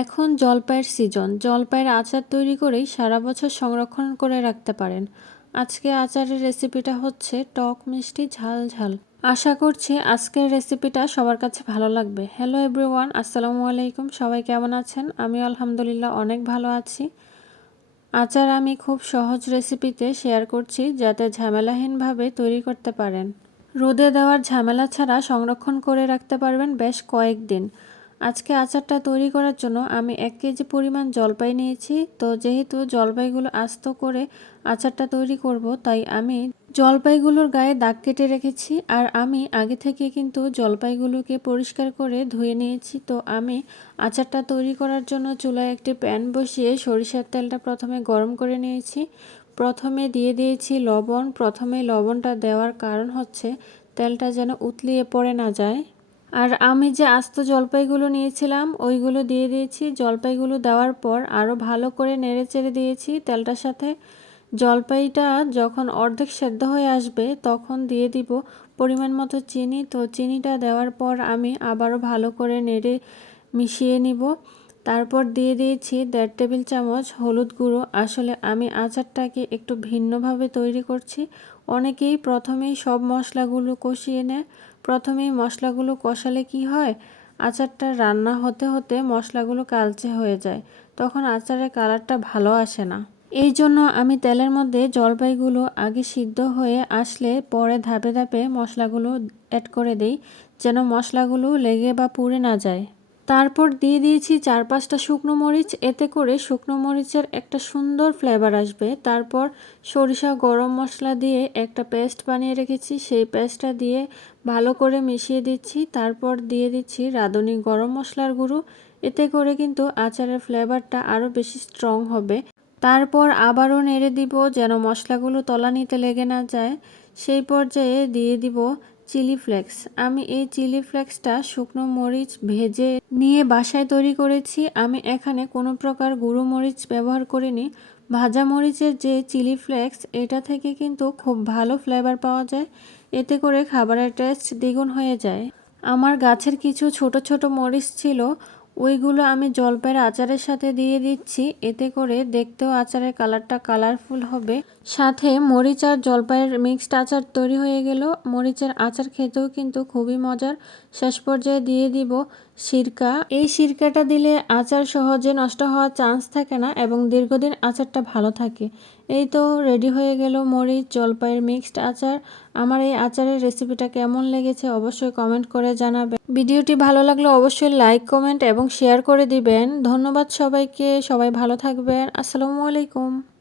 এখন জলপাইয়ের সিজন। জলপাইয়ের আচার তৈরি করেই সারা বছর সংরক্ষণ করে রাখতে পারেন। আজকে আচারের রেসিপিটা হচ্ছে টক মিষ্টি ঝাল ঝাল। আশা করছি আজকের রেসিপিটা সবার কাছে ভালো লাগবে। হ্যালো এভরিওয়ান, আসসালামু আলাইকুম। সবাই কেমন আছেন? আমি আলহামদুলিল্লাহ অনেক ভালো আছি। আচার আমি খুব সহজ রেসিপিতে শেয়ার করছি, যাতে ঝামেলাহীনভাবে তৈরি করতে পারেন। রোদে দেওয়ার ঝামেলা ছাড়া সংরক্ষণ করে রাখতে পারবেন বেশ কয়েকদিন। আজকে আচারটা তৈরি করার জন্য আমি 1 কেজি পরিমাণ জলপাই নিয়েছি। তো যেহেতু জলপাইগুলো আস্ত করে আচারটা তৈরি করব, তাই আমি জলপাইগুলোর গায়ে দাগ কেটে রেখেছি। আর আমি আগে থেকে কিন্তু জলপাইগুলোকে পরিষ্কার করে ধুয়ে নিয়েছি। তো আমি আচারটা তৈরি করার জন্য চুলায় একটি প্যান বসিয়ে সরিষার তেলটা প্রথমে গরম করে নিয়েছি। প্রথমে দিয়ে দিয়েছি লবণ। প্রথমে লবণটা দেওয়ার কারণ হচ্ছে তেলটা যেন উতলিয়ে পড়ে না যায়। আর আমি যে আস্ত জলপাইগুলো নিয়েছিলাম ওইগুলো দিয়ে দিয়েছি। জলপাইগুলো দেওয়ার পর আরও ভালো করে নেড়ে চেড়ে দিয়েছি তেলটার সাথে। জলপাইটা যখন অর্ধেক সেদ্ধ হয়ে আসবে তখন দিয়ে দিব পরিমাণ মতো চিনি। তো চিনিটা দেওয়ার পর আমি আবারও ভালো করে নেড়ে মিশিয়ে নিব। তারপর দিয়ে দিয়েছি 1.5 টেবিল চামচ হলুদ গুঁড়ো। আসলে আমি আচারটাকে একটু ভিন্নভাবে তৈরি করছি। অনেকেই প্রথমেই সব মশলাগুলো কষিয়ে নেয়। প্রথমেই মশলাগুলো কষালে কি হয়, আচারটা রান্না হতে হতে মশলাগুলো কালচে হয়ে যায়, তখন আচারের কালারটা ভালো আসে না। এই জন্য আমি তেলের মধ্যে জলপাইগুলো আগে সিদ্ধ হয়ে আসলে পরে ধাপে ধাপে মশলাগুলো অ্যাড করে দেই, যেন মশলাগুলো লেগে বা পুড়ে না যায়। তারপর দিয়ে দিয়েছি 4-5টা শুকনো মরিচ। এতে করে শুকনো মরিচের একটা সুন্দর ফ্লেভার আসবে। তারপর সরিষা গরম মশলা দিয়ে একটা পেস্ট বানিয়ে রেখেছি, সেই পেস্টটা দিয়ে ভালো করে মিশিয়ে দিচ্ছি। তারপর দিয়ে দিচ্ছি রাঁধুনি গরম মশলার গুঁড়ো। এতে করে কিন্তু আচারের ফ্লেভারটা আরও বেশি স্ট্রং হবে। তারপর আবারও নেড়ে দিব যেন মশলাগুলো তলানিতে লেগে না যায়। সেই পর্যায়ে দিয়ে দিব চিলি ফ্লেক্স। আমি এই চিলি ফ্লেক্সটা শুকনো মরিচ ভেজে নিয়ে বাসায় তৈরি করেছি। আমি এখানে কোনো প্রকার গুঁড়ো মরিচ ব্যবহার করিনি। ভাজা মরিচের যে চিলি ফ্লেক্স, এটা থেকে কিন্তু খুব ভালো ফ্লেভার পাওয়া যায়। এতে করে খাবারের টেস্ট দ্বিগুণ হয়ে যায়। আমার গাছের কিছু ছোট ছোট মরিচ ছিল, ওইগুলো আমি জলপাইয়ের আচারের সাথে দিয়ে দিচ্ছি। এতে করে দেখতেও আচারের কালারটা কালারফুল হবে। সাথে মরিচ আর জলপাইয়ের মিক্সড আচার তৈরি হয়ে গেল। মরিচের আচার খেতেও কিন্তু খুবই মজার। শেষ পর্যায়ে দিয়ে দিব সিরকা। এই সিরকাটা দিলে আচার সহজে নষ্ট হওয়ার চান্স থাকে না এবং দীর্ঘদিন আচারটা ভালো থাকে। এই তো রেডি হয়ে গেল মরিচ জলপাইয়ের মিক্সড আচার। আমার এই আচারের রেসিপিটা কেমন লেগেছে অবশ্যই কমেন্ট করে জানাবেন। ভিডিওটি ভালো লাগলে অবশ্যই লাইক, কমেন্ট এবং শেয়ার করে দিবেন। ধন্যবাদ সবাইকে। সবাই ভালো থাকবেন। আসসালামু আলাইকুম।